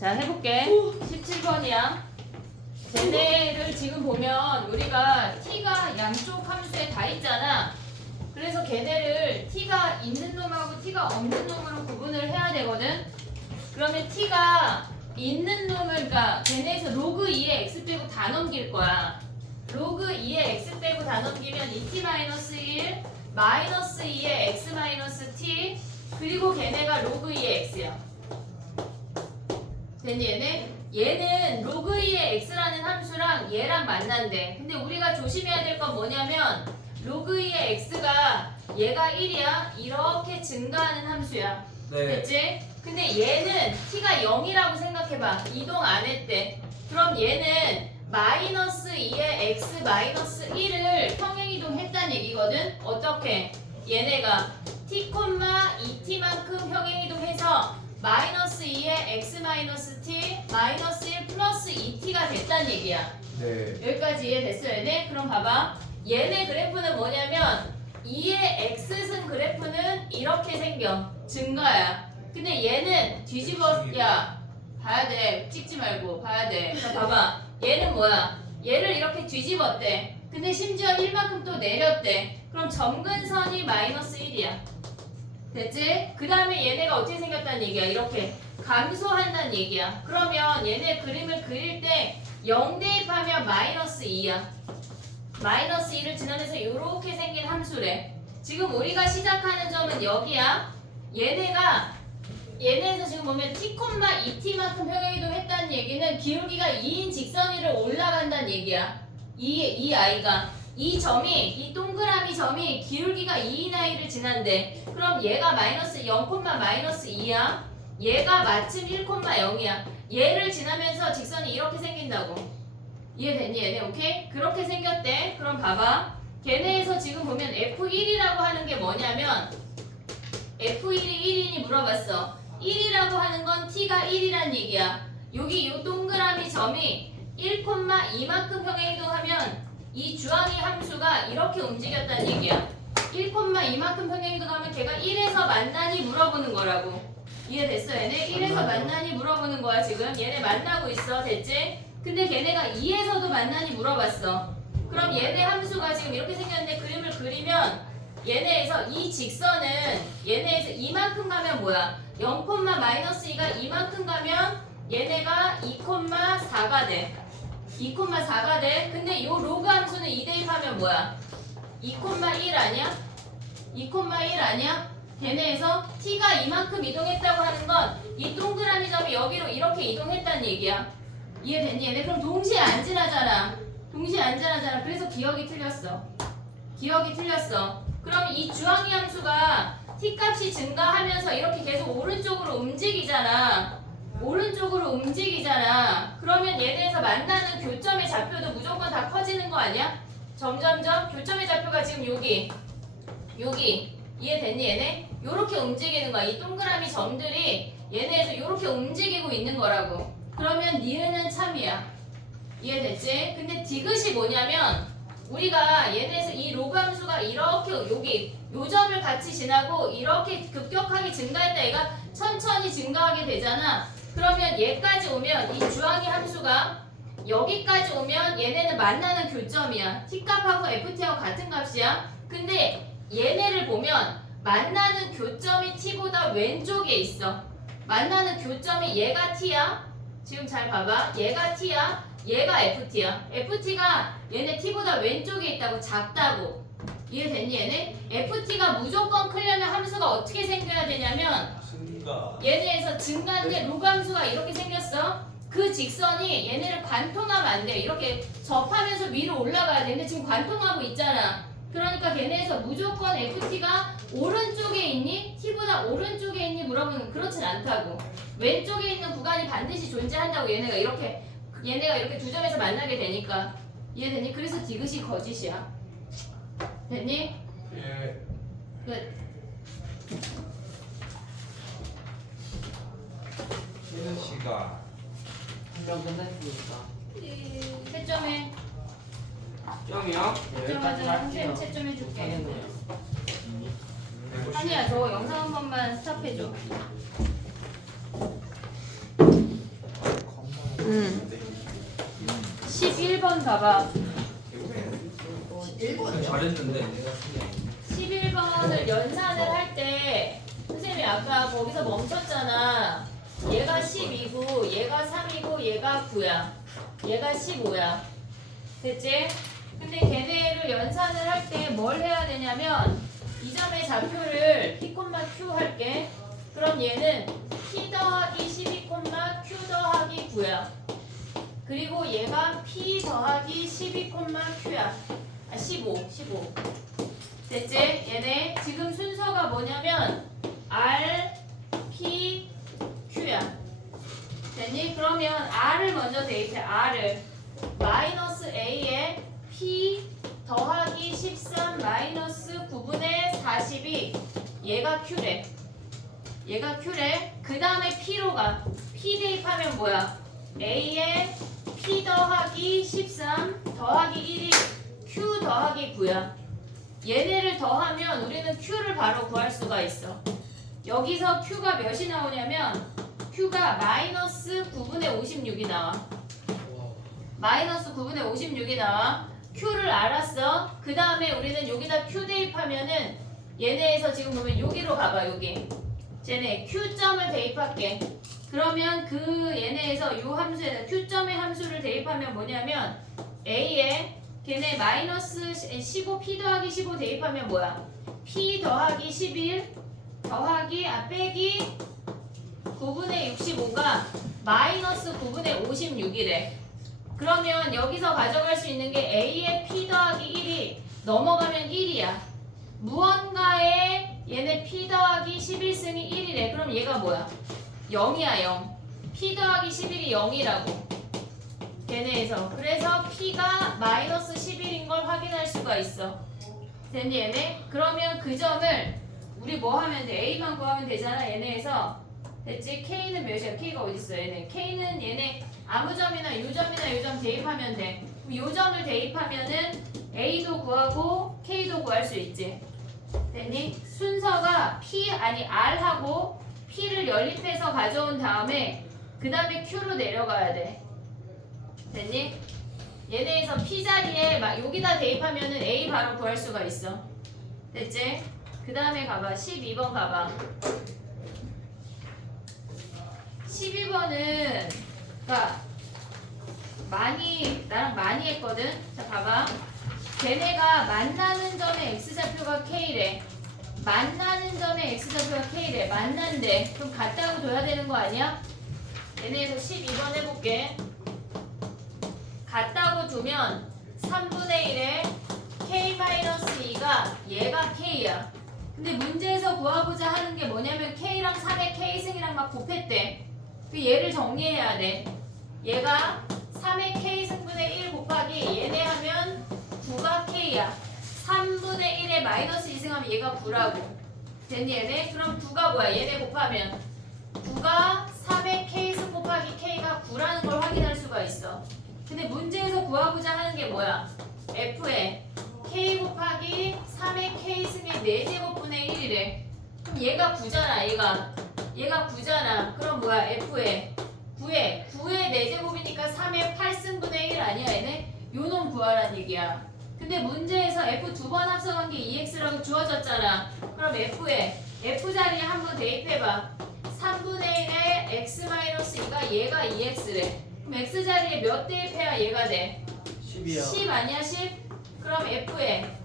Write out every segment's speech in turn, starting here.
자, 해볼게. 17번이야. 쟤네를 지금 보면 우리가 t가 양쪽 함수에 다 있잖아. 그래서 걔네를 t가 있는 놈하고 t가 없는 놈으로 구분을 해야 되거든. 그러면 t가 있는 놈을, 그러니까 걔네에서 로그 2의 x 빼고 다 넘길 거야. 로그 2의 x 빼고 다 넘기면 2t-1 마이너스 2의 x-t 그리고 걔네가 로그 2의 x야. 됐니 얘네? 얘는 로그 2의 x라는 함수랑 얘랑 만난대. 근데 우리가 조심해야 될 건 뭐냐면 로그 2의 x가 얘가 1이야. 이렇게 증가하는 함수야. 네. 됐지? 근데 얘는 t가 0이라고 생각해봐. 이동 안 했대. 그럼 얘는 마이너스 2의 x 마이너스 1을 평행이동 했다는 얘기거든? 어떻게? 얘네가 t, 2t만큼 평행이동해서 마이너스 2의 x 마이너스 t 마이너스 1 플러스 2t가 됐다는 얘기야. 네. 여기까지 이해됐어 얘네? 그럼 봐봐. 얘네 그래프는 뭐냐면 2의 x승 그래프는 이렇게 생겨. 증가야. 근데 얘는 뒤집어야 봐야 돼. 찍지 말고 봐야 돼. 자 봐봐. 얘는 뭐야? 얘를 이렇게 뒤집었대. 근데 심지어 1만큼 또 내렸대. 그럼 점근선이 마이너스 1이야. 됐지? 그 다음에 얘네가 어떻게 생겼다는 얘기야? 이렇게 감소한다는 얘기야. 그러면 얘네 그림을 그릴 때 0 대입하면 마이너스 2야. 마이너스 2를 지나면서 이렇게 생긴 함수래. 지금 우리가 시작하는 점은 여기야. 얘네에서 지금 보면 t, 2t만큼 평행이동 했다는 얘기는 기울기가 2인 직선 위를 올라간다는 얘기야. 이 아이가. 이 점이, 이 동그라미 점이 기울기가 2인 아이를 지난대. 그럼 얘가 마이너스 0, 마이너스 2야. 얘가 마침 1,0이야. 얘를 지나면서 직선이 이렇게 생긴다고. 이해됐니 얘네? 오케이? 그렇게 생겼대. 그럼 봐봐. 걔네에서 지금 보면 F1이라고 하는 게 뭐냐면 F1이 1이니 물어봤어. 1이라고 하는 건 t가 1이란 얘기야. 여기 이 동그라미 점이 1,2만큼 평행이동하면 이 주황이 함수가 이렇게 움직였다는 얘기야. 1,2만큼 평행이동하면 걔가 1에서 만나니 물어보는 거라고. 이해됐어 얘네? 1에서 만나니 물어보는 거야 지금. 얘네 만나고 있어. 됐지? 근데 걔네가 2에서도 만나니 물어봤어. 그럼 얘네 함수가 지금 이렇게 생겼는데 그림을 그리면 얘네에서 이 직선은 얘네에서 이만큼 가면 뭐야? 0, 마이너스 2가 이만큼 가면 얘네가 2,4가 돼. 2,4가 돼. 근데 요 로그 함수는 2 대입하면 뭐야? 2,1 아니야? 2,1 아니야? 걔네에서 t가 이만큼 이동했다고 하는 건 이 동그라미 점이 여기로 이렇게 이동했다는 얘기야. 이해됐니 얘네? 그럼 동시에 안 지나잖아. 동시에 안 지나잖아. 그래서 기억이 틀렸어. 기억이 틀렸어. 그럼 이 주황이 함수가 t값이 증가하면서 이렇게 계속 오른쪽으로 움직이잖아. 오른쪽으로 움직이잖아. 그러면 얘네에서 만나는 교점의 좌표도 무조건 다 커지는 거 아니야? 점점점 교점의 좌표가 지금 여기 이해됐니 얘네? 요렇게 움직이는 거야. 이 동그라미 점들이 얘네에서 요렇게 움직이고 있는 거라고. 그러면 니은은 참이야. 이해됐지? 근데 디귿이 뭐냐면 우리가 얘네에서 이 로그 함수가 이렇게 여기 요 점을 같이 지나고 이렇게 급격하게 증가했다. 얘가 천천히 증가하게 되잖아. 그러면 얘까지 오면 이 주황이 함수가 여기까지 오면 얘네는 만나는 교점이야. t값하고 ft하고 같은 값이야. 근데 얘네를 보면 만나는 교점이 t보다 왼쪽에 있어. 만나는 교점이 얘가 t야. 지금 잘 봐봐. 얘가 t야. 얘가 ft야. ft가 얘네 t보다 왼쪽에 있다고. 작다고. 이해됐니 얘네? ft가 무조건 크려면 함수가 어떻게 생겨야 되냐면 증가. 얘네에서 증가인데 로그 함수가 이렇게 생겼어. 그 직선이 얘네를 관통하면 안 돼. 이렇게 접하면서 위로 올라가야 돼. 근데 지금 관통하고 있잖아. 그러니까 걔네에서 무조건 ft가 오른쪽에 있니? t보다 오른쪽에 있니? 물어보는 그렇진 않다고. 왼쪽에 있는 구간이 반드시 존재한다고. 얘네가 이렇게 두 점에서 만나게 되니까. 이해됐니? 그래서 디귿이 거짓이야. 됐니? 예. 끝. 쉬는 시간. 한명 끝났으니까. 채점해. 점이요? 채점하자. 선생님 채점해줄게. 하겠네요. 한이야 저 영상 한 번만 스탑해줘. 11번 가봐. 1번이요? 잘했는데. 11번을 연산을 할 때 선생님이 아까 거기서 멈췄잖아. 얘가 12고 얘가 3이고 얘가 9야. 얘가 15야. 됐지? 근데 걔네를 연산을 할 때 뭘 해야 되냐면 이 점의 좌표를 P, Q 할게. 그럼 얘는 P 더하기 12, Q 더하기 9야. 그리고 얘가 P 더하기 12, Q야. 15. 됐지? 얘네 지금 순서가 뭐냐면 R, P, Q야. 됐니? 그러면 R을 먼저 대입해. R을 마이너스 A에 P 더하기 13 마이너스 9분의 40이 얘가 Q래. 그 다음에 P로 가. P 대입하면 뭐야? A에 P 더하기 13 더하기 1이 Q 더하기 9야. 얘네를 더하면 우리는 Q를 바로 구할 수가 있어. 여기서 Q가 몇이 나오냐면 Q가 마이너스 9분의 56이 나와. 마이너스 9분의 56이 나와. Q를 알았어. 그 다음에 우리는 여기다 Q 대입하면은 얘네에서 지금 보면 여기로 가봐. 여기 쟤네 Q점을 대입할게. 그러면 그 얘네에서 요 함수에다 Q점의 함수를 대입하면 뭐냐면 A에 걔네 마이너스 15 P 더하기 15 대입하면 뭐야? P 더하기 11 더하기 빼기 9분의 65가 마이너스 9분의 56이래. 그러면 여기서 가져갈 수 있는 게 A의 P 더하기 1이 넘어가면 1이야. 무언가에 얘네 P 더하기 11승이 1이래. 그럼 얘가 뭐야? 0이야 0. P 더하기 11이 0이라고. 걔네에서. 그래서 P가 마이너스 11인 걸 확인할 수가 있어. 됐니 얘네? 그러면 그 점을 우리 뭐 하면 돼? A만 구하면 되잖아 얘네에서. 됐지? K는 몇이야? K가 어딨어 얘네? K는 얘네 아무 점이나 요 점이나 요 점 대입하면 돼. 그럼 요 점을 대입하면은 A도 구하고 K도 구할 수 있지. 됐니? 순서가 R하고 P를 연립해서 가져온 다음에 그 다음에 Q로 내려가야 돼. 됐니? 얘네에서 P 자리에 여기다 대입하면은 A 바로 구할 수가 있어. 됐지? 그 다음에 가봐. 12번 가봐. 12번은 그러니까 나랑 많이 했거든. 자 봐봐. 걔네가 만나는 점의 x좌표가 k래. 만나는 점의 x좌표가 k래. 만난대. 그럼 같다고 둬야 되는 거 아니야? 얘네에서 12번 해볼게. 같다고 두면 3분의 1에 k-2가 얘가 k야. 근데 문제에서 구하고자 하는 게 뭐냐면 k랑 3의 k승이랑 막 곱했대. 그 얘를 정리해야 돼. 얘가 3의 k승분의 1 곱하기 얘네 하면 9가 k야. 3분의 1에 마이너스 2승하면 얘가 9라고. 됐니 얘네? 그럼 9가 뭐야? 얘네 곱하면 9가 3의 k승 곱하기 k가 9라는 걸 확인할 수가 있어. 근데 문제에서 구하고자 하는 게 뭐야? f에 k 곱하기 3의 k승의 4제곱분의 1이래. 그럼 얘가 9잖아. 얘가 9잖아. 그럼 뭐야? f에 9의 4제곱이니까 3의 8승분의 1 아니야 얘네? 요놈 구하라는 얘기야. 근데 문제에서 f 두 번 합성한 게 2x라고 주어졌잖아. 그럼 f에 f 자리에 한번 대입해봐. 3분의 1에 x-2가 얘가 2x래. 그럼 x 자리에 몇 대입해야 얘가 돼? 10이요. 10 아니야 10? 그럼 f에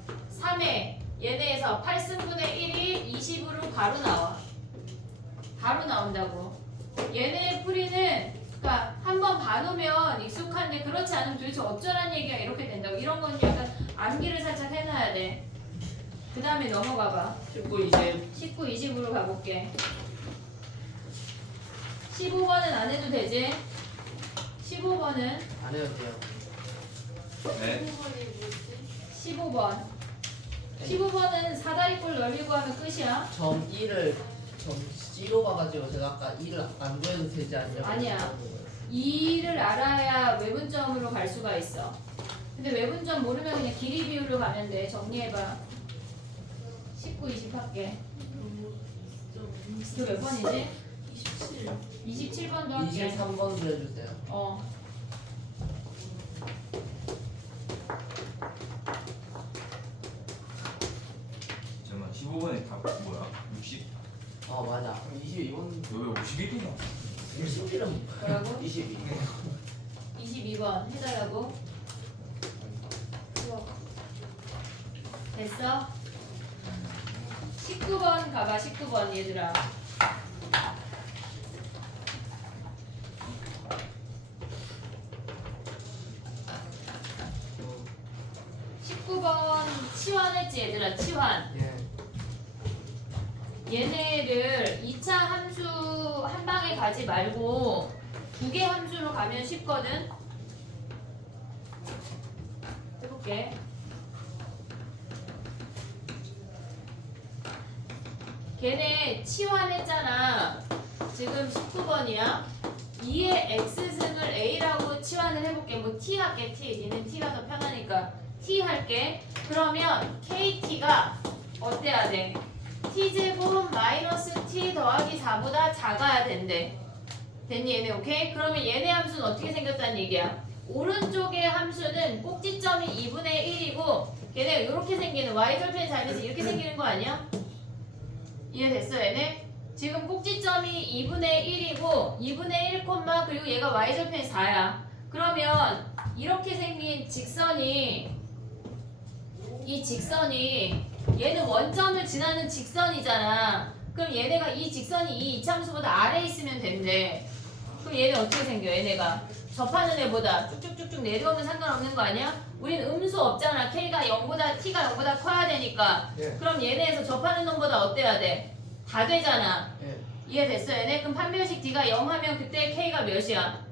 3에 얘네에서 8승분의 1이 20으로 바로 나와. 바로 나온다고. 얘네 풀이는 그러니까 한번 봐놓으면 익숙한데 그렇지 않으면 도대체 어쩌란 얘기야 이렇게 된다고. 이런 건 약간 암기를 살짝 해놔야 돼. 그 다음에 넘어가봐. 19, 20. 19, 20으로 가볼게. 15번은 안 해도 되지? 15번은 안 해도 돼요. 네. 15번. 15번은 사다리꼴 넓이고 하면 끝이야. 점 1을 점 C로 봐가지고 제가 아까 1을 안 구해도 되지 않냐고. 아니야. 2를 알아야 외분점으로 갈 수가 있어. 근데 외분점 모르면 그냥 길이 비율로 가면 돼. 정리해봐. 19, 20 할게. 이거 몇 번이지? 27번도 할게. 23번도 해주세요. 어. 맞아. 22번. 너왜 51이냐? 11은 뭐라고? 22. 22번 해달라고? 됐어? 19번 가봐. 19번 얘들아. 어, 19번 치환했지 얘들아. 치환. 예. 얘네를 2차 함수 한 방에 가지 말고 두 개 함수로 가면 쉽거든. 해볼게. 걔네 치환했잖아. 지금 19번이야. 2의 x승을 a라고 치환을 해볼게. 뭐 t 할게. t. 니는 t가 더 편하니까 t 할게. 그러면 kt가 어때야 돼? t제곱 마이너스 t 더하기 4보다 작아야 된대. 됐니 얘네? 오케이? 그러면 얘네 함수는 어떻게 생겼다는 얘기야? 오른쪽의 함수는 꼭지점이 2분의 1이고 걔네가 이렇게 생기는 y절편이 잘돼서 이렇게 생기는 거 아니야? 이해됐어 얘네? 지금 꼭지점이 2분의 1이고 2분의 1, 그리고 얘가 y절편이 4야. 그러면 이렇게 생긴 직선이 이 직선이 얘는 원점을 지나는 직선이잖아. 그럼 얘네가 이 직선이 이 이차함수보다 아래에 있으면 된대. 그럼 얘네 어떻게 생겨? 얘네가 접하는 애보다 쭉쭉쭉쭉 내려오면 상관없는 거 아니야? 우린 음수 없잖아. K가 0보다 T가 0보다 커야 되니까. 예. 그럼 얘네에서 접하는 놈보다 어때야 돼? 다 되잖아. 예. 이해됐어 얘네? 그럼 판별식 D가 0 하면 그때 K가 몇이야?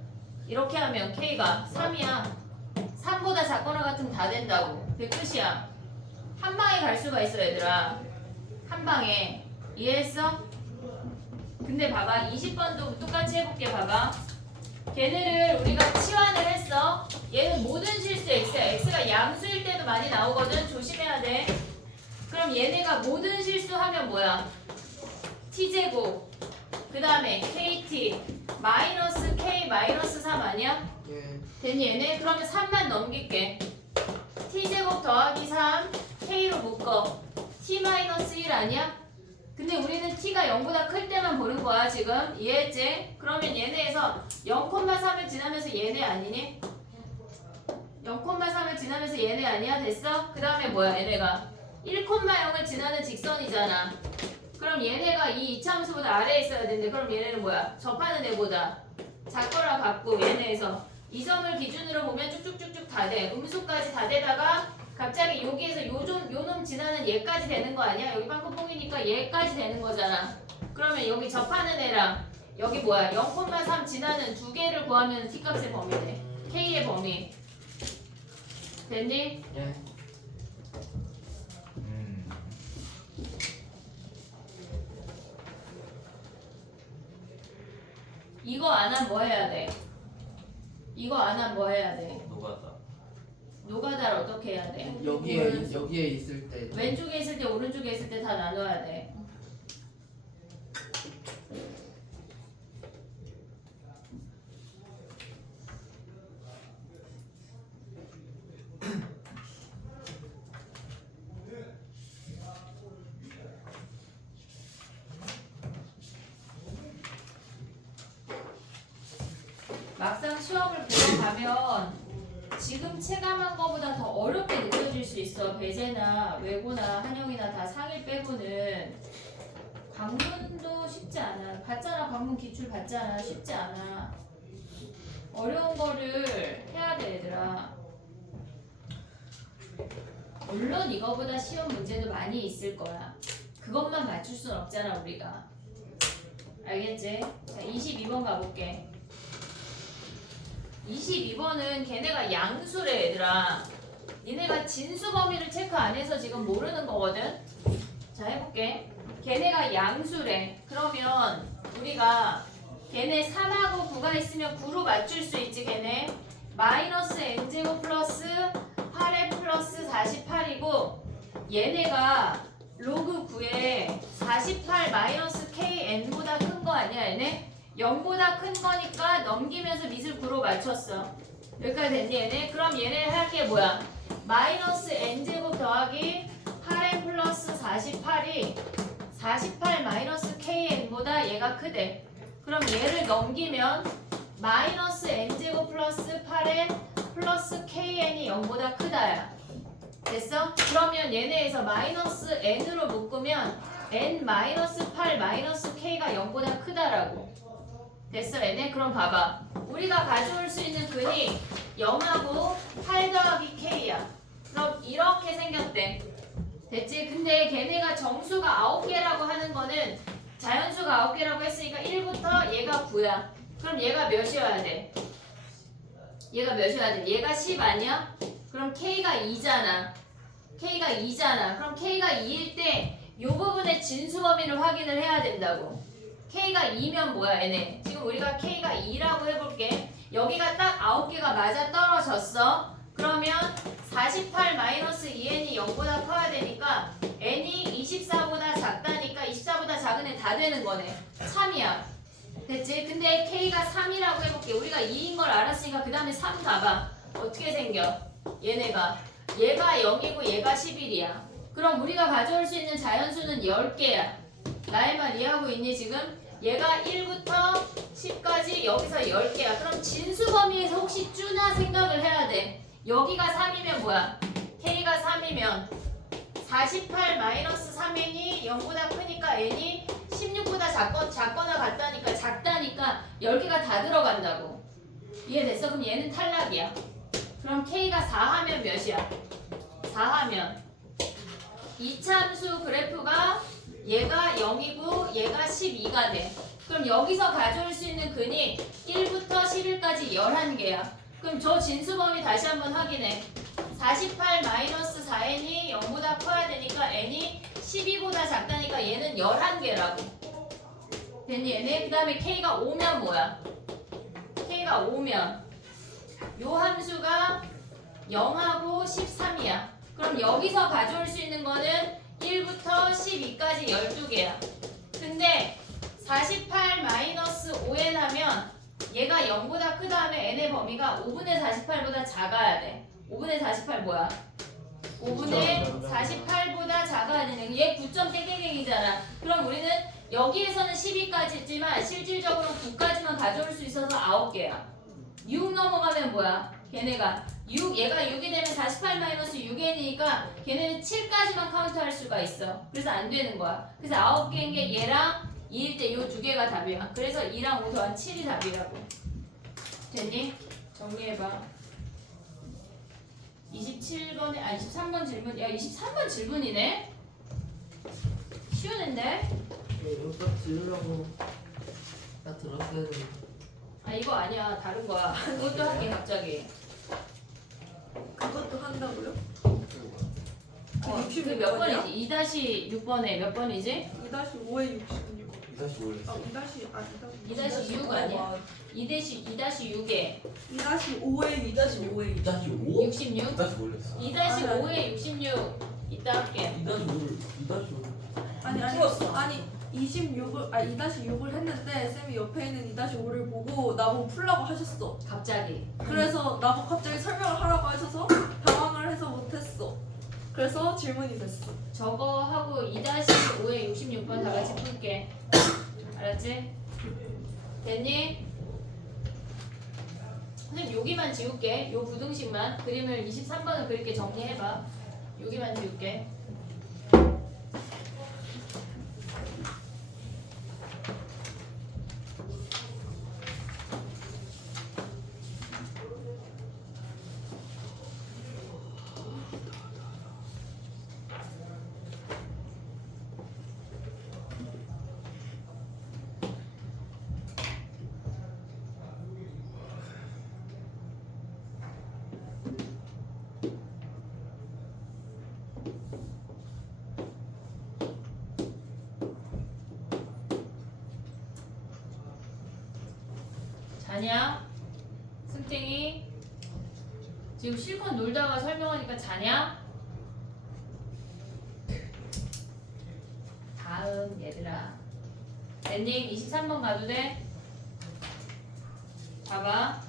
이렇게 하면 K가 3이야. 3보다 작거나 같으면 다 된다고. 그게 끝이야. 한 방에 갈 수가 있어 얘들아. 한 방에. 이해했어? 근데 봐봐 20번도 똑같이 해볼게. 봐봐 걔네를 우리가 치환을 했어. 얘는 모든 실수 x야. x가 양수일 때도 많이 나오거든. 조심해야 돼. 그럼 얘네가 모든 실수하면 뭐야? t제곱 그 다음에 kt 마이너스 k 마이너스 3 아니야? 예. 됐니 얘네? 그러면 3만 넘길게. t제곱 더하기 3 k로 묶어. t 마이너스 1 아니야? 근데 우리는 t가 0보다 클 때만 보는 거야 지금. 이해했지? 그러면 얘네에서 0,3을 지나면서 얘네 아니니? 0,3을 지나면서 얘네 아니야? 됐어? 그 다음에 뭐야 얘네가 1,0을 지나는 직선이잖아. 그럼 얘네가 이 이차함수보다 아래에 있어야 되는데 그럼 얘네는 뭐야? 접하는 애보다 작거나 같고 얘네에서 이 점을 기준으로 보면 쭉쭉쭉쭉 다 돼. 음수까지 다 되다가 갑자기 여기에서 요놈 지나는 얘까지 되는 거 아니야? 여기 빵꾸뽕이니까 얘까지 되는 거잖아. 그러면 여기 접하는 애랑 여기 뭐야? 0,3 지나는 두 개를 구하면 t값의 범위 돼. k의 범위. 됐니? 예. 이거 안 하면 뭐 해야 돼? 이거 안 하면 뭐 해야 돼? 노가다. 노가다를 어떻게 해야 돼? 여기에 있을 때 왼쪽에 있을 때 오른쪽에 있을 때 다 나눠야 돼. 막상 시험을 보러 가면 지금 체감한 거보다 더 어렵게 느껴질 수 있어. 배제나 외고나 한영이나 다 상일 빼고는. 광문도 쉽지 않아. 봤잖아. 광문 기출 봤잖아. 쉽지 않아. 어려운 거를 해야 돼 얘들아. 물론 이거보다 쉬운 문제도 많이 있을 거야. 그것만 맞출 순 없잖아 우리가. 알겠지? 자 22번 가볼게. 22번은 걔네가 양수래 얘들아. 니네가 진수 범위를 체크 안 해서 지금 모르는 거거든. 자 해볼게. 걔네가 양수래. 그러면 우리가 걔네 3하고 9가 있으면 9로 맞출 수 있지. 걔네 마이너스 n제곱 플러스 8n 플러스 48이고 얘네가 로그 9에 48 마이너스 kn보다 큰 거 아니야 얘네? 0보다 큰 거니까 넘기면서 밑을 9로 맞췄어. 여기까지 됐니 얘네? 그럼 얘네 할 게 뭐야? 마이너스 n제곱 더하기 8n 플러스 48이 48 마이너스 KN보다 얘가 크대. 그럼 얘를 넘기면 마이너스 N제곱 플러스 8N 플러스 KN이 0보다 크다야. 됐어? 그러면 얘네에서 마이너스 N으로 묶으면 N 마이너스 8 마이너스 K가 0보다 크다라고. 됐어 얘네? 그럼 봐봐. 우리가 가져올 수 있는 근이 0하고 8 더하기 K야. 그럼 이렇게 생겼대. 됐지? 근데 걔네가 정수가 9개라고 하는 거는 자연수가 9개라고 했으니까 1부터 얘가 9야. 그럼 얘가 몇이어야 돼? 얘가 몇이어야 돼? 얘가 10 아니야? 그럼 K가 2잖아. K가 2잖아. 그럼 K가 2일 때 이 부분의 진수 범위를 확인을 해야 된다고. K가 2면 뭐야 얘네? 지금 우리가 K가 2라고 해볼게. 여기가 딱 9개가 맞아 떨어졌어. 그러면 48 마이너스 2n이 0보다 커야 되니까 n이 24보다 작다니까 24보다 작은 애 다 되는 거네. 3이야. 됐지? 근데 K가 3이라고 해볼게. 우리가 2인 걸 알았으니까 그 다음에 3 가봐. 어떻게 생겨? 얘네가. 얘가 0이고 얘가 11이야. 그럼 우리가 가져올 수 있는 자연수는 10개야. 나의 말 이해하고 있니 지금? 얘가 1부터 10까지 여기서 10개야. 그럼 진수 범위에서 혹시 쭈나 생각을 해야 돼. 여기가 3이면 뭐야? K가 3이면 48 마이너스 3n이 0보다 크니까 n이 16보다 작거나 같다니까 작다니까 10개가 다 들어간다고. 이해됐어? 그럼 얘는 탈락이야. 그럼 K가 4하면 몇이야? 4하면 이참수 그래프가 얘가 0이고 얘가 12가 돼. 그럼 여기서 가져올 수 있는 근이 1부터 11까지 11개야. 그럼 저 진수범위 다시 한번 확인해. 48 마이너스 4n이 0보다 커야 되니까 n이 12보다 작다니까 얘는 11개라고. 됐니 얘네? 그 다음에 K가 5면 뭐야? K가 5면 요 함수가 0하고 13이야. 그럼 여기서 가져올 수 있는 거는 1부터 12까지 12개야. 근데 48 마이너스 5n 하면 얘가 0보다 크다 하면 n의 범위가 5분의 48보다 작아야 돼. 5분의 48 뭐야? 5분의 48보다 작아야 되네. 얘 9점 땡땡땡이잖아. 그럼 우리는 여기에서는 12까지 있지만 실질적으로 9까지만 가져올 수 있어서 9개야. 6 넘어가면 뭐야? 걔네가 6, 얘가 6이 되면 48 마이너스 6n이니까 걔네는 7까지만 카운트할 수가 있어. 그래서 안 되는 거야. 그래서 9개인 게 얘랑 2일 때 이 두 개가 답이야. 그래서 2랑 5 더한 7이 답이라고. 됐니? 정리해봐. 27번에 23번 질문. 야 23번 질문이네? 쉬운 앤데? 여기서 들으려고 나 들었어야 되는데. 아 이거 아니야. 다른 거야. 그것도 할게 갑자기. 그것도 한다고요? 그 몇 번이지? 2-6번에 몇 번이지? 2-5에 66. 2-5를 아, 2-6 아니야? 2-6에 2-5에 2-5에 2-5? 66? 2-5를 했어 2-5에 66 이따 할게. 2-5를 아니 26을 2-6을 했는데 쌤이 옆에 있는 2-5를 보고 나보고 풀라고 하셨어. 갑자기. 그래서 나보고 갑자기 설명을 하라고 하셔서 당황을 해서 못했어. 그래서 질문이 됐어. 저거 하고 2-5에 66번 다 같이 풀게. 알았지? 됐니? 선생님 여기만 지울게. 요 부등식만. 그림을 23번을 그렇게 정리해봐. 여기만 지울게. 자냐? 승땡이 지금 실컷 놀다가 설명하니까 자냐? 다음 얘들아 엔딩 23번 가도 돼? 봐봐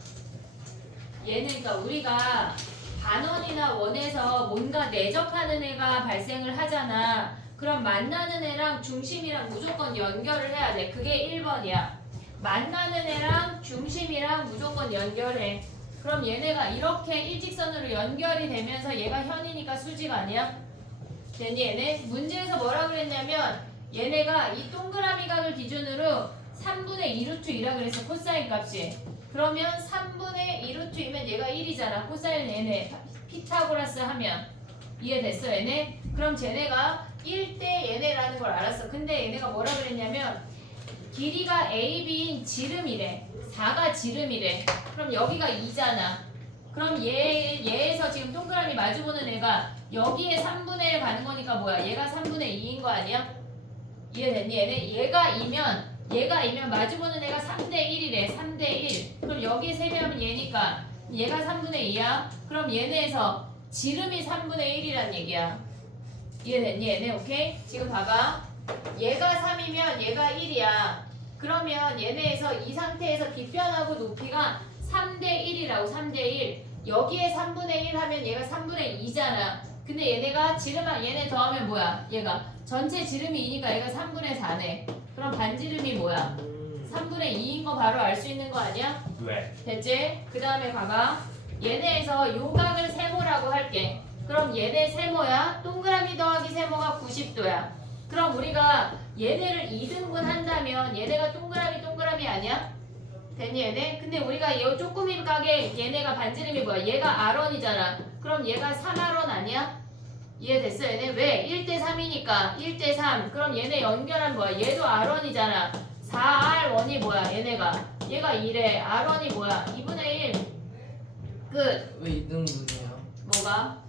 얘는 그러니까 우리가 반원이나 원에서 뭔가 내접하는 애가 발생을 하잖아. 그럼 만나는 애랑 중심이랑 무조건 연결을 해야 돼. 그게 1번이야. 만나는 애랑 중심이랑 무조건 연결해. 그럼 얘네가 이렇게 일직선으로 연결이 되면서 얘가 현이니까 수직 아니야? 됐니 얘네? 문제에서 뭐라 그랬냐면 얘네가 이 동그라미 각을 기준으로 3분의 2루트 2라 그랬어. 코사인 값이. 그러면 3분의 2루트이면 얘가 1이잖아. 코사인 얘네 피타고라스 하면 이해됐어 얘네? 그럼 쟤네가 1대 얘네라는 걸 알았어. 근데 얘네가 뭐라 그랬냐면 길이가 AB인 지름이래. 4가 지름이래. 그럼 여기가 2잖아. 그럼 얘에서 지금 동그라미 마주보는 애가 여기에 3분의 1 가는 거니까 뭐야? 얘가 3분의 2인 거 아니야? 이해됐니 얘네? 얘가 2면 마주보는 애가 3대 1이래. 3대 1. 그럼 여기에 세배하면 얘니까 얘가 3분의 2야. 그럼 얘네에서 지름이 3분의 1이란 얘기야. 이해됐니 얘네? 오케이? 지금 봐봐. 얘가 3이면 얘가 1이야. 그러면 얘네에서 이 상태에서 빗변하고 높이가 3대 1이라고. 3대 1. 여기에 3분의 1 하면 얘가 3분의 2잖아. 근데 얘네가 지름한 얘네 더하면 뭐야? 얘가 전체 지름이 2니까 얘가 3분의 4네. 그럼 반지름이 뭐야? 3분의 2인 거 바로 알 수 있는 거 아니야? 왜? 됐지? 그 다음에 봐봐. 얘네에서 요각을 세모라고 할게. 그럼 얘네 세모야. 동그라미 더하기 세모가 90도야. 그럼 우리가 얘네를 2등분 한다면 얘네가 동그라미 아니야? 됐니 얘네? 근데 우리가 이 쪼꼬미 각의 얘네가 반지름이 뭐야? 얘가 R원이잖아. 그럼 얘가 3R원 아니야? 이해됐어 얘네? 왜? 1대 3이니까 1대 3. 그럼 얘네 연결한 뭐야? 얘도 R원이잖아. 4R1이 뭐야? 얘네가 얘가 2래. R1이 뭐야? 2분의 1. 끝. 왜 2등분이에요? 뭐가?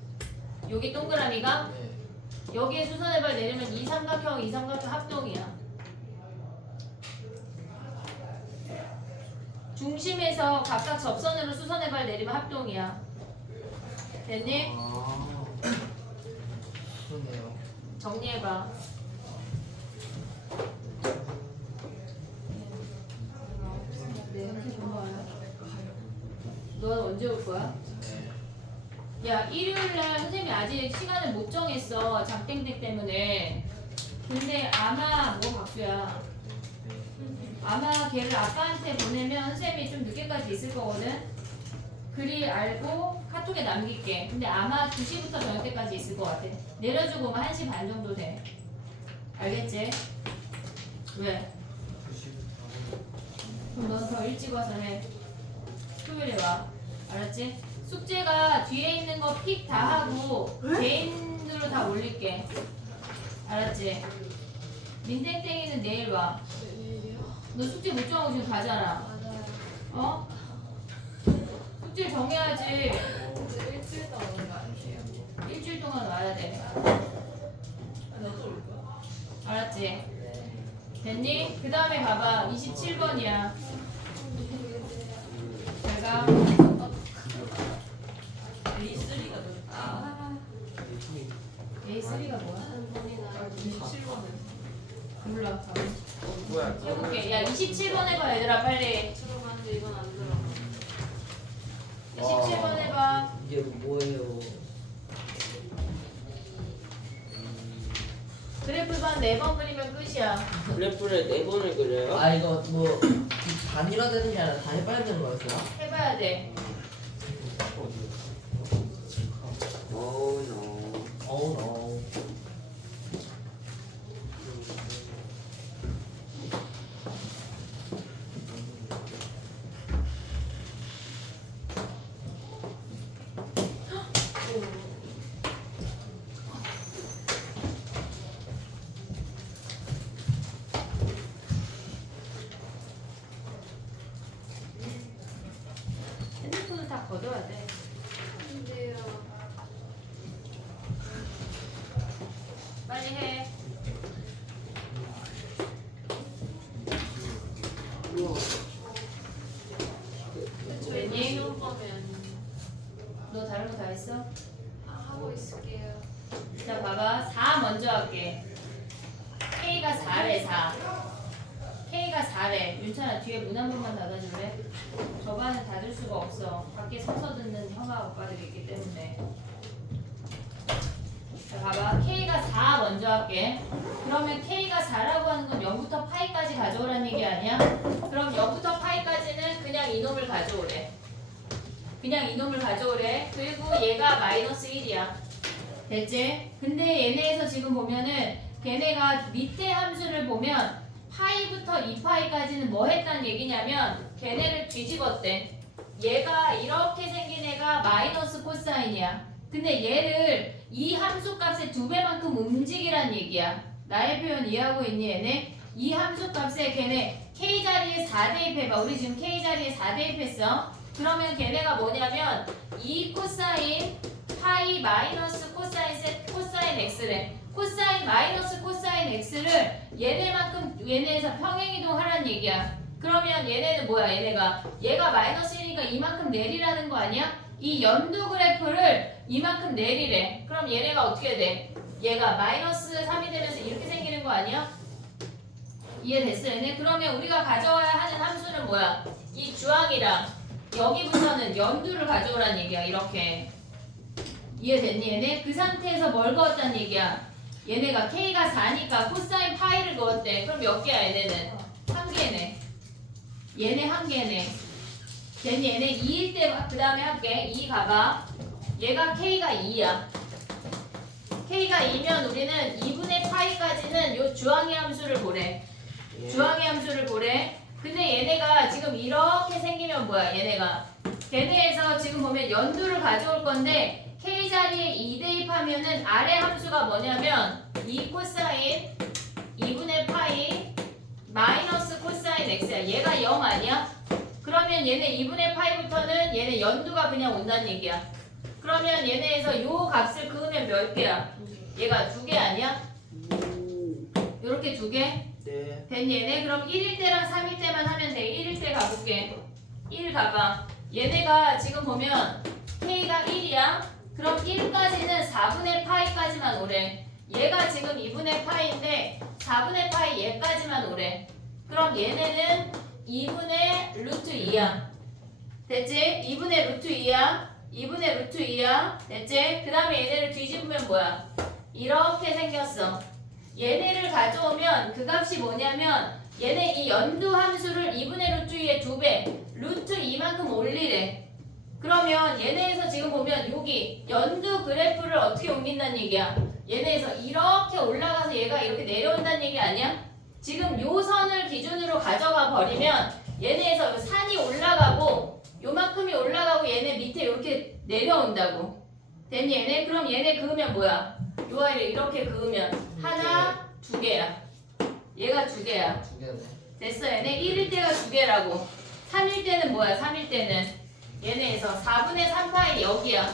여기 동그라미가? 네. 여기에 수선의 발 내리면 이 삼각형 합동이야. 중심에서 각각 접선으로 수선의 발 내리면 합동이야. 됐니? 아, 그러네요. 정리해봐. 넌 언제 올 거야? 네. 야, 일요일날 선생님이 아직 시간을 못 정했어. 장땡땡 때문에. 근데 아마 뭐 박수야. 아마 걔를 아빠한테 보내면 선생님이 좀 늦게까지 있을 거거든. 글이 알고 카톡에 남길게. 근데 아마 2시부터 저녁 때까지 있을 것 같아. 내려주고 오면 1시 반 정도 돼. 알겠지? 왜? 그럼 넌 더 일찍 와서 해. 토요일에 와. 알았지? 숙제가 뒤에 있는 거 픽 다 하고 개인으로 다 올릴게. 알았지? 민땡땡이는 내일 와. 너 숙제 못 정하고 지금 가잖아. 어? 숙제 정해야지. 일주일 동안 오는 거 아니에요? 일주일 동안 와야 돼. 너도 올 거야? 알았지? 됐니? 그 다음에 봐봐. 27번이야. 잘 가. A3가 아, A3가 뭐야? 27번은 몰라. 뭐야? 해볼게. 야, 27번 해봐, 얘들아, 빨리. 들어가는데 이건 안 들어. 27번 해봐. 이게 뭐예요? 그래프만 4번 그리면 끝이야. 그래프를 4번을 그려요? 아 이거 뭐 단일화되는 게 아니라 다 해봐야 되는 거였어요? 해봐야 돼. Oh no. 어우 너. 핸드폰을 다 걷어야 돼. 빨리 해. 됐니? 너 다른 거 다 했어? 하고 있을게요. 자, 봐봐. 4 먼저 할게. K가 4래, 4. K가 4래. 윤찬아, 뒤에 문 한 번만 닫아줄래? 저 반은 닫을 수가 없어. 밖에 서서 듣는 형아 오빠들이 있기 때문에. 자, 봐봐. K가 4 먼저 할게. 그러면 K가 4라고 하는 건 0부터 파이까지 가져오라는 얘기 아니야? 그럼 0부터 파이까지는 그냥 이놈을 가져오래. 그냥 이놈을 가져오래. 그리고 얘가 마이너스 1이야. 됐지? 근데 얘네에서 지금 보면은 걔네가 밑에 함수를 보면 파이부터 2파이까지는 뭐 했다는 얘기냐면 걔네를 뒤집었대. 얘가 이렇게 생긴 애가 마이너스 코사인이야. 근데 얘를 이 함수 값의 2배만큼 움직이란 얘기야. 나의 표현 이해하고 있니 얘네? 이 함수 값에 걔네 K 자리에 4 대입해봐. 우리 지금 K 자리에 4 대입했어. 그러면 걔네가 뭐냐면 2 코사인 파이 마이너스 코사인 셋 코사인 x래. 코사인 마이너스 코사인 x를 얘네에서 평행이동 하란 얘기야. 그러면 얘네는 뭐야? 얘가 마이너스 1이니까 이만큼 내리라는 거 아니야? 이 연두 그래프를 이만큼 내리래. 그럼 얘네가 어떻게 돼? 얘가 마이너스 3이 되면서 이렇게 생기는 거 아니야? 이해됐어 얘네? 그러면 우리가 가져와야 하는 함수는 뭐야? 이 주황이랑 여기부터는 연두를 가져오란 얘기야. 이렇게 이해됐니 얘네? 그 상태에서 뭘 그었단 얘기야? 얘네가 K가 4니까 코사인 파이를 그었대. 그럼 몇 개야 얘네는? 한 개네. 얘네 한 개네. 됐니 얘네 2일 때 그 다음에 할게. 2 가봐. 얘가 K가 2야. K가 2면 우리는 2분의 파이까지는 요 주황의 함수를 보래. 예. 주황의 함수를 보래. 근데 얘네가 지금 이렇게 생기면 뭐야 얘네가 걔네에서 지금 보면 연두를 가져올 건데 K 자리에 2 대입하면은 아래 함수가 뭐냐면 2 코사인 2분의 파이 마이너스 코사인 x야. 얘가 0 아니야? 그러면 얘네 2분의 파이부터는 얘네 연두가 그냥 온다는 얘기야. 그러면 얘네에서 요 값을 그으면 몇 개야? 얘가 2개 아니야? 요렇게 2개? 네. 됐니 얘네? 그럼 1일 때랑 3일 때만 하면 돼. 1일 때 가볼게. 1 가봐. 얘네가 지금 보면 K가 1이야. 그럼 1까지는 4분의 파이까지만 오래. 얘가 지금 2분의 파이인데 4분의 파이 얘까지만 오래. 그럼 얘네는 2분의 루트 2야. 됐지? 2분의 루트 2야. 2분의 루트 2야. 됐지? 그 다음에 얘네를 뒤집으면 뭐야? 이렇게 생겼어. 얘네를 가져오면 그 값이 뭐냐면 얘네 이 연두 함수를 2분의 루트 2의 2배 루트 2만큼 올리래. 그러면 얘네에서 지금 보면 여기 연두 그래프를 어떻게 옮긴다는 얘기야? 얘네에서 이렇게 올라가서 얘가 이렇게 내려온다는 얘기 아니야? 지금 요 선을 기준으로 가져가 버리면 얘네에서 산이 올라가고 요만큼이 올라가고 얘네 밑에 이렇게 내려온다고. 됐니 얘네? 그럼 얘네 그으면 뭐야? 요 아이를 이렇게 그으면 하나, 2개야. 얘가 2개야. 2개네. 됐어 얘네 1일 때가 2개라고. 3일 때는 뭐야? 3일 때는 얘네에서 4분의 3파이 여기야.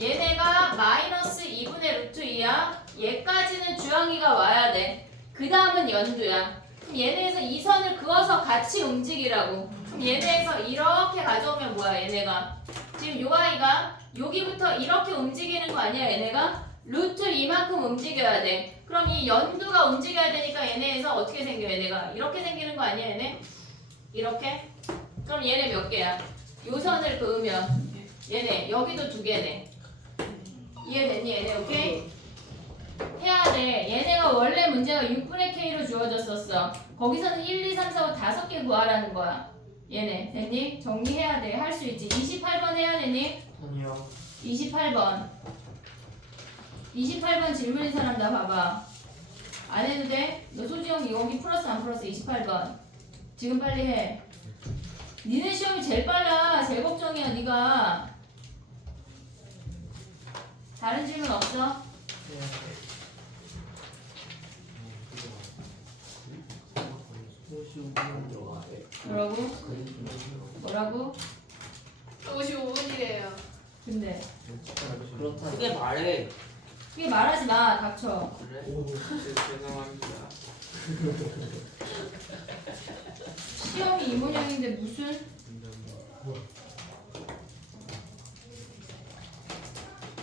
얘네가 마이너스 2분의 루트 2야. 얘까지는 주황이가 와야 돼. 그 다음은 연두야. 그럼 얘네에서 이 선을 그어서 같이 움직이라고. 그럼 얘네에서 이렇게 가져오면 뭐야 얘네가? 지금 요 아이가 여기부터 이렇게 움직이는 거 아니야 얘네가? 루트 2만큼 움직여야 돼. 그럼 이 연두가 움직여야 되니까 얘네에서 어떻게 생겨 얘네가? 이렇게 생기는 거 아니야 얘네? 이렇게? 그럼 얘네 몇 개야? 요 선을 그으면 얘네 여기도 2개네. 이해됐니 얘네? 오케이? 해야 돼. 얘네가 원래 문제가 6분의 K로 주어졌었어. 거기서는 1, 2, 3, 4, 5 5개 구하라는 거야. 얘네 됐니? 정리해야 돼. 할 수 있지. 28번 해야 되니? 아니요. 28번 28번 질문인 사람 나 봐봐. 안 해도 돼? 너 소지영 여기 플러스 안 플러스 28번 지금 빨리 해. 니네 시험이 제일 빨라. 제일 걱정이야 니가. 다른 질문 없어? 뭐라고? 뭐라고? 55분이래요. 근데 그렇다. 크게 말해. 그게 말하지 마. 닥쳐. 그래? 죄송합니다. 시험이 이 모양인데 무슨?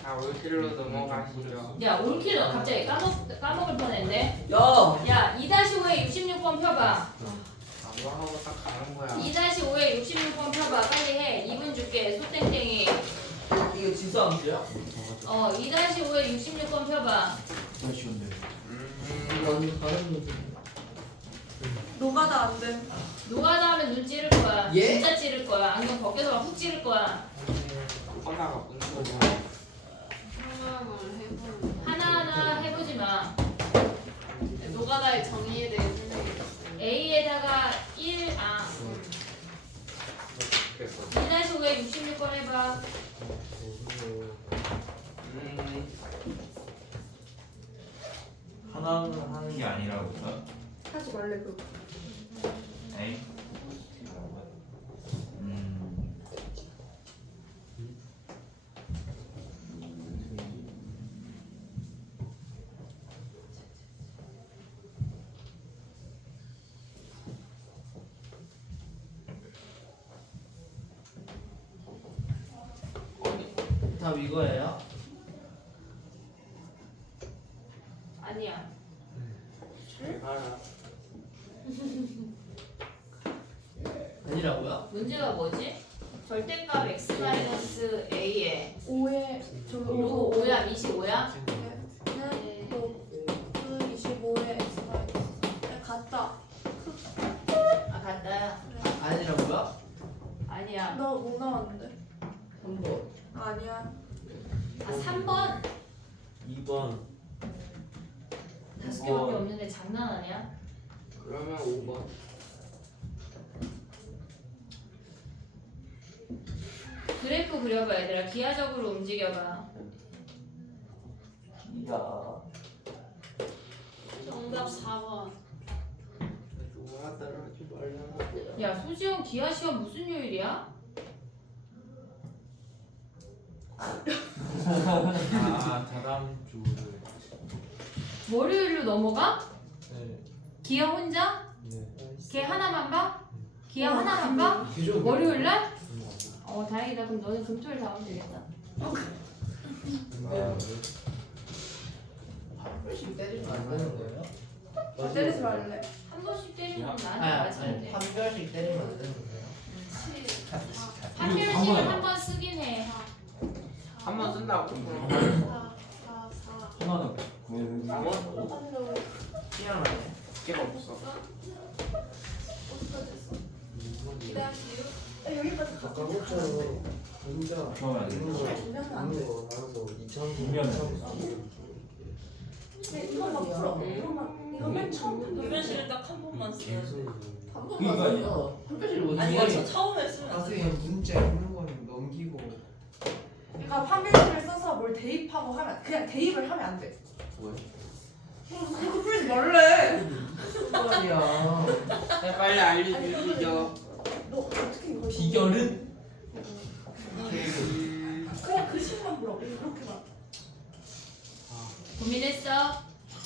자, 올킬로 넘어가시죠. 야 올킬 갑자기 까먹을 뻔했네. 야! 야 2-5에 66번 펴봐. 뭐 하고 딱 가는 거야. 2-5에 66번 펴봐. 빨리 해. 2분 줄게. 소땡땡이. 이거 지수함수야? 2-5에 66번 펴봐. 다시온데. 완전 다른 놈이. 노가다 안 돼. 노가다 하면 눈 찌를 거야. 예? 진짜 찌를 거야. 안경 벗겨서 막 훅 찌를 거야. 하나가 문제고. 상황을 해보는 하나하나 해보지 마. 노가다의 정의에 대해 설명해줬어요. A에다가 그래서 2-5에 66번 해봐. 하나는 하는 게 아니라고요? 하지 말래 그거. 에이. 답 이거예요? 아니야. 알아. 아니라고요? 문제가 뭐지? 절대값 x-a에 5에 요거 5야, 미시 5야? 네. 그 25에 X 마이너스. 같다. 아, 같다야. 아니라고요? 아니야. 너 뭐 나왔는데? 3번. 아니야. 아, 3번. 2번. 5개밖에 없는데 장난 아니야? 그러면 5번. 그래프 그려봐, 얘들아. 기하적으로 움직여봐. 야. 정답 4번. 누가 따라하지 말라고. 야, 소지영 기하 시험 무슨 요일이야? 다다음 주를. 월요일로 넘어가? 네. 기하 혼자? 네. 걔 하나만 봐? 기하 하나만 봐? 월요일 날? 다행이다. 그럼 너는 금토일 다 하면 되겠다. 한 번씩 때리면 안 되는 거예요? 나 때리지 말래. 한 번씩 때리면 나한테 아니, 맞았는데. 한 별씩 때리면 안 되는 거예요? 7, 4, 한 별씩은 한 번 쓰긴 해. 한 번 쓴다고? 4, 4, 4. 하나는 4번? 희한하네. 개가 없어. 여기까지 아까부터 혼자 그러면 안 돼. 있는 거 보면 안 돼. 알아서 2천 분명히 이것만 풀어. 이거 맨 처음 분별실을 딱 한 번만 써요. 한 그거 번만 아니야? 써요. 한 별씩 못 아니 써요. 저 처음에 쓰면 안 가슴에 돼요. 문자 있는 거는 넘기고 그러니까 판별식을 써서 뭘 대입하고 하면 그냥 대입을 하면 안 돼. 왜? 그거 풀지 말래. 무슨 말이야. 네, 빨리 알려주시죠. 너 어떻게 이걸 비결은? 그냥 글씨만 물어. 이렇게만. 고민했어?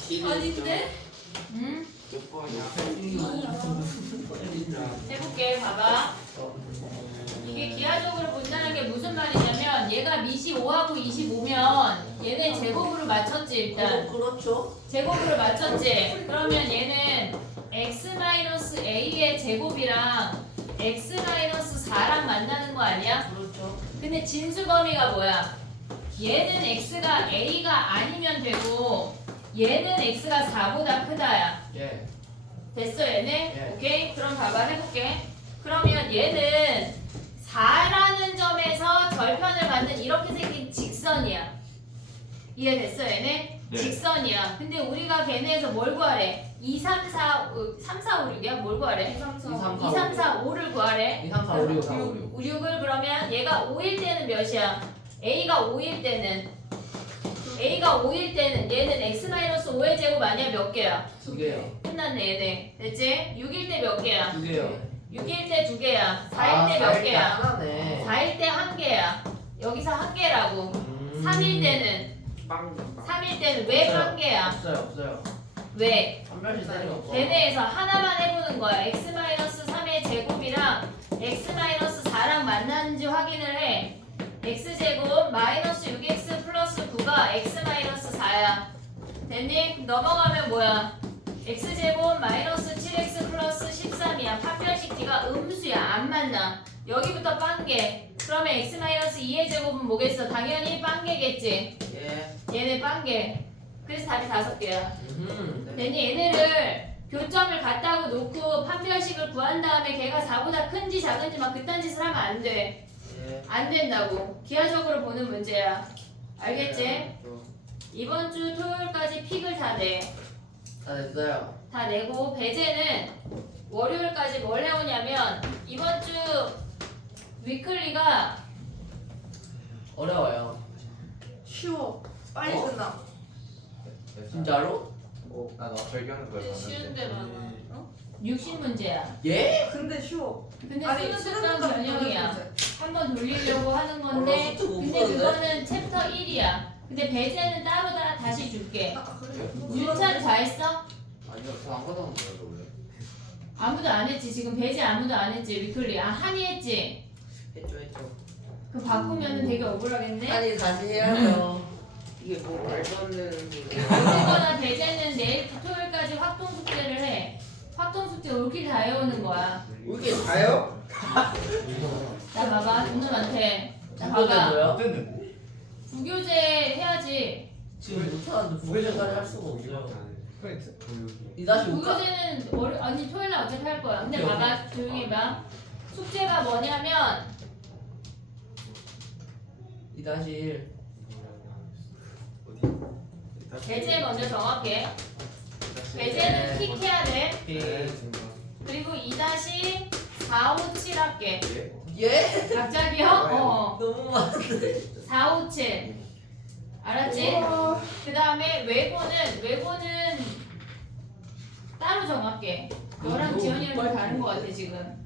아닌데? 응? 몇 번이야? 해볼게. 봐봐. 이게 기하적으로 본다는 게 무슨 말이냐면 얘가 미시 5하고 25면 얘네 제곱으로 맞췄지 일단. 그렇죠. 제곱으로 맞췄지. 그러면 얘는 x-a의 제곱이랑 x-4랑 만나는 거 아니야? 그렇죠. 근데 진수 범위가 뭐야? 얘는 x가 a가 아니면 되고 얘는 x가 4보다 크다야. 예. 됐어 얘네? 예. 오케이? 그럼 봐봐 해볼게. 그러면 얘는 4라는 점에서 절편을 받는 이렇게 생긴 직선이야. 이해됐어 얘네? 네. 직선이야. 근데 우리가 걔네에서 뭘 구하래? 2, 3, 4, 3, 4, 5, 6이야? 뭘 구하래? 2, 3, 4. 2, 3, 2, 3, 4, 5를 구하래. 2, 3, 4, 5, 6, 4, 5, 6. 6을 그러면 얘가 5일 때는 몇이야? A가 5일 때는 A가 5일 때는 얘는 x-5의 제곱 아니야? 몇 개야? 두 개요. 끝났네 얘네. 됐지? 6일 때 몇 개야? 두 개요. 6일 때 2개야. 4일 아, 때 몇 4일 때 개야? 하나네. 4일 때 1개야. 여기서 1개라고. 3일 때는 빵. 3일 때는 왜 없어요. 1개야? 없어요, 없어요. 왜? 한 별씩 때리면 없어. 걔네에서 하나만 해보는 거야. x-3의 제곱이랑 x-4랑 만나는지 확인을 해. x제곱 마이너스 6x 플러스 9가 x-4야. 됐니? 넘어가면 뭐야? x제곱 마이너스 7x 플러스 13이야. 판별식 D가 음수야. 안 만나. 여기부터 빵개. 그러면 x-2의 제곱은 뭐겠어? 당연히 빵개겠지. 예. 얘네 빵개. 그래서 답이 5개야. 음. 괜히 얘네를 교점을 갖다고 놓고 판별식을 구한 다음에 걔가 4보다 큰지 작은지 막 그딴 짓을 하면 안 돼. 예. 안 된다고. 기하적으로 보는 문제야. 알겠지? 이번 주 토요일까지 픽을 다 내. 다 됐어요. 다 내고 배제는 월요일까지 뭘 해오냐면 이번 주 위클리가 어려워요. 쉬워. 빨리 어? 끝나. 진짜로? 나너 절교하는 거야. 근데 쉬운데 많아. 어? 60문제야. 예? 근데 쉬워. 근데 아니, 수능 수능 특강 특강 전형이야. 문제. 한번 돌리려고 하는 건데 나 수능 못 근데 보는데? 그거는 챕터 1이야. 근데 배제는 따로 다 다시 줄게. 아, 그래? 윤찬 다 했어? 아니요, 저안 받았는데요, 원래. 아무도 안 했지. 지금 배제 아무도 안 했지. 위클리. 아 한이 했지. 했죠. 그 바꾸면은 되게 억울하겠네. 아니 다시 해야죠. 이게 뭐 말도 안 되는 소리야. 어쨌거나 배제는 내일 토요일까지 확동 숙제를 해. 확동 숙제 올킬 다 해오는 거야. 이게 다요? 나 봐봐. 돈들한테. 나 이거 봐봐. 뭐야? 부교재 해야지. 지금 못하는데 부회장까지 할 수가 없어요. 포인트 보여기. 이 다시 올까? 부교재는 아니 토요일 날 어차피 할 거야. 근데 오케이, 봐봐. 조용히 봐. 숙제가 뭐냐면 이 다시 1. 어디? 배제 먼저 정할게. 배제는 픽 해야 돼. 네. 그리고 2-4, 5, 7 할게. 예? 갑자기요? 어. 너무 많은데. 4, 5, 7. 알았지? 그 다음에 외고는 따로 정할게. 너랑 지연이랑 좀 다른 거 같아 지금.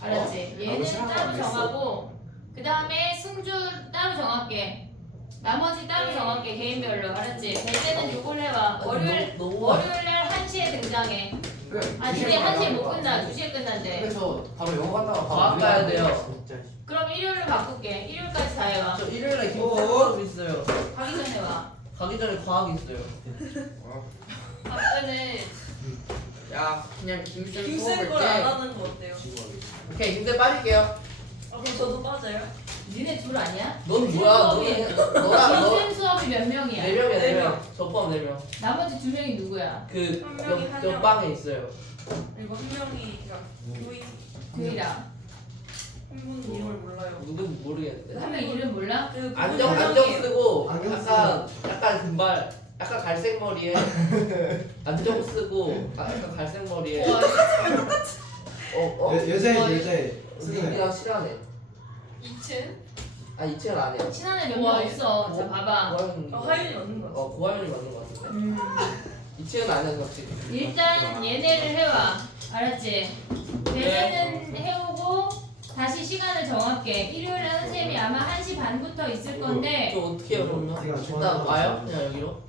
알았지? 얘는 따로 정하고 그 다음에 승주 따로 정할게. 나머지 따로 정할게 개인별로. 알았지? 배제는 요걸 해봐. 월요일날 1시에 등장해. 아 근데 1시에 못 끝나. 2시에 끝난대. 그래서 바로 영어 갔다가 과학 가야 돼요. 진짜. 그럼 일요일로 바꿀게. 일요일까지 다 해와. 저 일요일에 김밥 있어요. 가기 전에 와. 가기 전에 과학 있어요. 아빠는 야, 그냥 김쌤 수업을 김쌤 걸 안 하는 거 어때요? 오케이 김대 빠질게요. 아 그럼 저도 빠져요? 니네 둘 아니야? 넌 뭐야? 너랑 너 김쌤 수업이 몇 명이야? 4명이야 네 4명. 저 포함 4명. 나머지 2명이 누구야? 그 한 명이 한 명. 옆방에 있어요. 그리고 한 명이 교인 규이랑. 한 분 이름을 몰라요. 누군 모르겠는데. 한 명 이름 몰라? 그 안경 쓰고 안경 약간 금발 약간 갈색 머리에 안경 쓰고 약간 갈색 머리에 여자애. 승희랑 친하네. 2층. 아 이채는 아니야. 친한 애 몇 명 없어. 자 봐봐. 고하윤이. 하윤이 맞는 거 같아. 고하윤이 맞는 거 같은데. 이채는 아니야 확실히. 일단 얘네를 해와. 알았지? 배제는 해오고 다시 시간을 정할게. 일요일에 선생님이 아마 1시 반부터 있을 건데 저 어떻게 해요 그러면? 일단 와요? 그냥 여기로?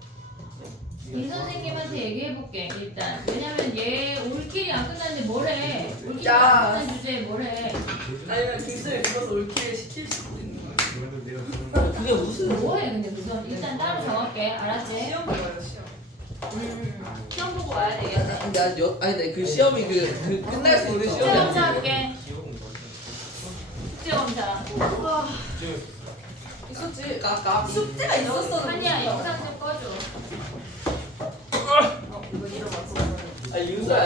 임 선생님한테 얘기해볼게 일단. 왜냐면 얘 올킬이 안 끝났는데 뭐래. 올킬이 야. 안 끝난 주제에 뭐래. 아니면 김쌤이 불러서 올킬을 시킬 수도 있는 거야. 그게 무슨 뭐해 근데 그건. 일단 따로 정할게. 알았지? 시험 봐요 시험. 시험 보고 와야 되겠네. 근데 아니 그 시험이 그 끝날 수 있는 숙제 시험이 검사 아니고 할게. 숙제 검사. 있었지. 까까 숙제가 있었어. 한이야 영상 좀 꺼줘. 이거 잃어봤어. 아 윤서야